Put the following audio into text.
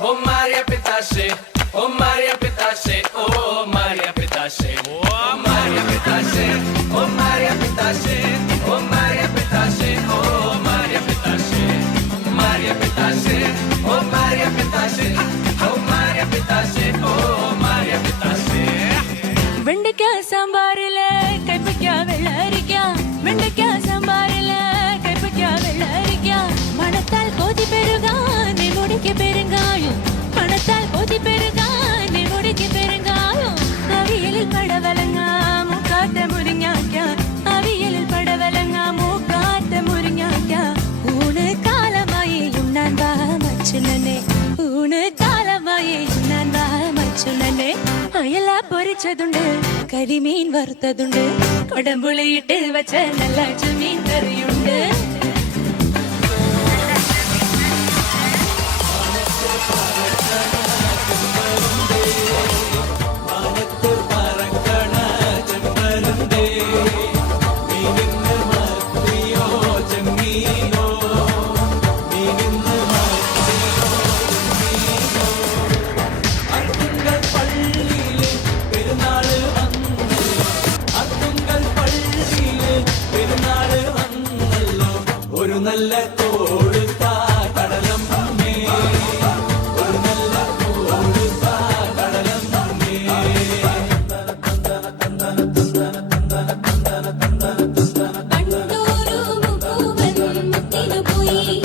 Oh Maria Pitache, oh Maria Pitache, oh Maria Pitache, oh Maria Pitache, oh Maria Pitache, oh Maria Pitache, oh Maria Pitache, Maria Pitache, oh Maria Pitache, oh Maria Pitache, oh Maria Pitache. வெண்டைக்கா சாம்பாரில கைப்பக்கா வெள்ளரிக்கா, வெண்டைக்கா சாம்பாரில கைப்பக்கா வெள்ளரிக்கா, மணத்தால் கோதி பெருகா நீ முடிக்க பெருங்காயம், மணத்தால் கோதி பெருகா நீ முடிக்க பெருங்காயம், அவியலில் படவலங்கா மூக்காத்த முருங்காக்கா, அவியலில் படவலங்கா மூக்காத்த முருங்காக்கா, ஊனு காலமாயே உண்ணான் வா மச்சுனனே, ஊனு காலமாயே உண்ணான் வா மச்சுனனே, அயலா பொரிச்சதுண்டு കരിമീൻ വറുത്തതുണ്ട് കൊടമ്പുളിയിട്ട് വച്ച നല്ല ചെമ്മീൻ കറിയുണ്ട്. നല്ല തോടുത്താ കടലം അമ്മേ, ഒരു നല്ല തോടുത്താ കടലം അമ്മേ. കണ്ടോരു മുക്കുവൻ മുത്തിനു പോയി,